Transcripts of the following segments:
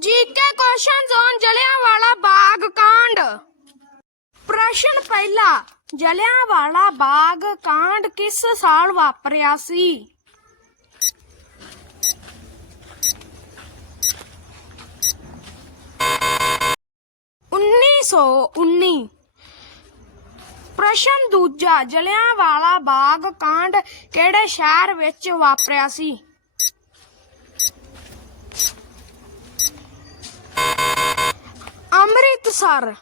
GK question zone Jallianwala Bagh ਕਾਂਡ। ਪ੍ਰਸ਼ਨ ਪਹਿਲਾ, ਜਲਿਆਂਵਾਲਾ ਬਾਗ ਕਾਂਡ ਕਿਸ ਸਾਲ ਵਾਪਰਿਆ ਸੀ? ਉੱਨੀ ਸੌ ਉੱਨੀ। ਪ੍ਰਸ਼ਨ ਦੂਜਾ, ਜਲਿਆਂਵਾਲਾ ਬਾਗ ਕਾਂਡ ਕਿਹੜੇ ਸ਼ਹਿਰ ਵਿੱਚ ਵਾਪਰਿਆ ਸੀ? ਅੰਮ੍ਰਿਤਸਰ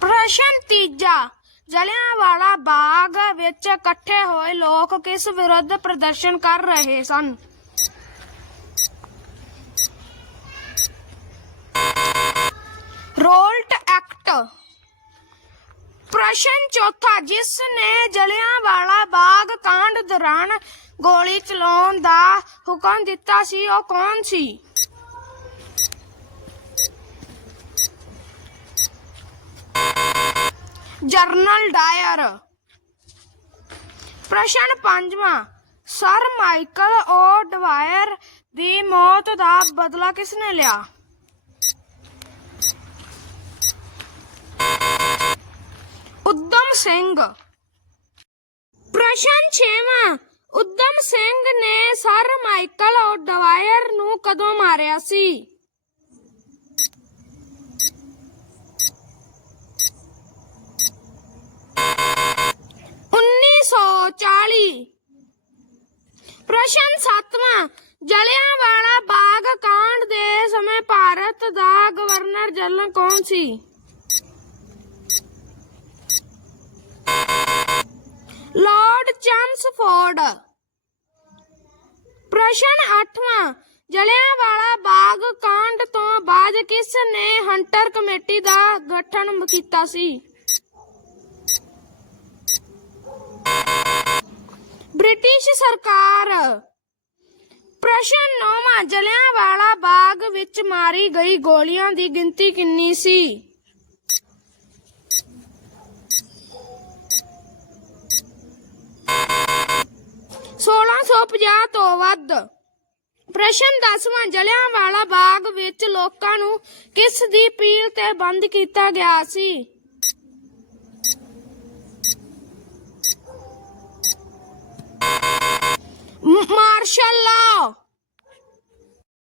ਪ੍ਰਸ਼ਨ ਤੀਜਾ ਜਲਿਆਂਵਾਲਾ ਬਾਗ ਵਿੱਚ ਇਕੱਠੇ ਹੋਏ ਲੋਕ ਕਿਸ ਵਿਰੁੱਧ ਪ੍ਰਦਰਸ਼ਨ ਕਰ ਰਹੇ ਸਨ? Rowlatt act. ਪ੍ਰਸ਼ਨ ਚੌਥਾ, ਜਿਸ ਨੇ ਜਲਿਆਂਵਾਲਾ ਬਾਗ ਕਾਂਡ ਦੌਰਾਨ ਗੋਲੀ ਚਲਾਉਣ ਦਾ ਹੁਕਮ ਦਿੱਤਾ ਸੀ, ਉਹ ਕੌਣ ਸੀ? General Dyer. ਪ੍ਰਸ਼ਨ ਪੰਜਵਾਂ, ਸਰ ਮਾਈਕਲ ਓ ਡਵਾਇਰ ਦੀ ਮੌਤ ਦਾ ਬਦਲਾ ਕਿਸ ਨੇ ਲਿਆ? ਉਦਮ ਸਿੰਘ। ਪ੍ਰਸ਼ਨ 6ਵਾਂ ਉਦਮ ਸਿੰਘ ਨੇ ਸਰ ਮਾਈਕਲ ਓ ਡਵਾਇਰ ਨੂੰ ਕਦੋਂ ਮਾਰਿਆ ਸੀ? ਉੱਨੀ ਸੌ ਚਾਲੀ। ਪ੍ਰਸ਼ਨ ਸੱਤਵਾਂ, ਜਲਿਆਂਵਾਲਾ ਬਾਗ ਕਾਂਡ ਦੇ ਸਮੇਂ ਭਾਰਤ ਦਾ ਗਵਰਨਰ ਜਨਰਲ ਕੌਣ ਸੀ? ਲਾਰਡ ਚੈਮਸਫੋਰਡ। ਪ੍ਰਸ਼ਨ 8ਵਾਂ ਜਲਿਆਂਵਾਲਾ ਬਾਗ ਕਾਂਡ ਤੋਂ ਬਾਅਦ ਕਿਸ ਨੇ ਹੰਟਰ ਕਮੇਟੀ ਦਾ ਗਠਨ ਕੀਤਾ ਸੀ? ਬ੍ਰਿਟਿਸ਼ ਸਰਕਾਰ। ਪ੍ਰਸ਼ਨ 9ਵਾਂ ਜਲਿਆਂਵਾਲਾ ਬਾਗ ਵਿੱਚ ਮਾਰੀ ਗਈ ਗੋਲੀਆਂ ਦੀ ਗਿਣਤੀ ਕਿੰਨੀ ਸੀ? ਸੋਲਾਂ ਸੌ ਪੰਜਾਹ ਤੋਂ ਵੱਧ। ਪ੍ਰਸ਼ਨ 10ਵਾਂ ਜਲਿਆਂਵਾਲਾ ਬਾਗ ਵਿੱਚ ਲੋਕਾਂ ਨੂੰ ਕਿਸ ਦੀ ਪੀਲ ਤੇ ਬੰਦ ਕੀਤਾ ਗਿਆ ਸੀ?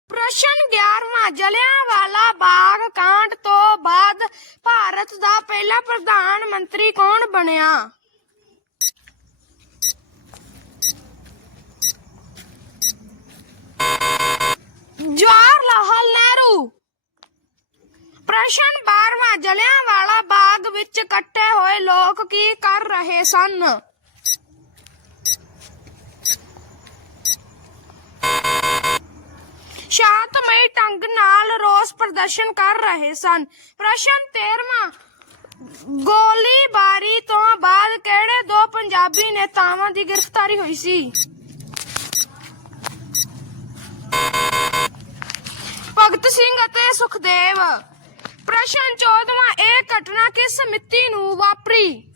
ਪ੍ਰਸ਼ਨ 11ਵਾਂ ਜਲਿਆਂਵਾਲਾ ਬਾਗ ਕਾਂਡ ਤੋਂ ਬਾਅਦ ਭਾਰਤ ਦਾ ਪਹਿਲਾ ਪ੍ਰਧਾਨ ਮੰਤਰੀ ਕੌਣ ਬਣਿਆ? ਜਵਾਹਰ ਲਾਲ ਨਹਿਰੂ। ਪ੍ਰਸ਼ਨ 12ਵਾਂ ਜਲਿਆਂਵਾਲਾ ਬਾਗ ਵਿੱਚ ਇਕੱਠੇ ਹੋਏ ਲੋਕ ਕੀ ਕਰ ਰਹੇ ਸਨ? ਸ਼ਾਂਤਮਈ ਢੰਗ ਨਾਲ ਰੋਸ ਪ੍ਰਦਰਸ਼ਨ ਕਰ ਰਹੇ ਸਨ। ਪ੍ਰਸ਼ਨ 13ਵਾਂ ਗੋਲੀਬਾਰੀ ਤੋਂ ਬਾਅਦ ਕਿਹੜੇ ਦੋ ਪੰਜਾਬੀ ਨੇਤਾਵਾਂ ਦੀ ਗ੍ਰਿਫਤਾਰੀ ਹੋਈ ਸੀ? ਭਗਤ ਸਿੰਘ ਅਤੇ ਸੁਖਦੇਵ। ਪ੍ਰਸ਼ਨ 14ਵਾਂ ਇਹ ਘਟਨਾ ਕਿਸ ਸਮਿਤੀ ਨੂੰ ਵਾਪਰੀ?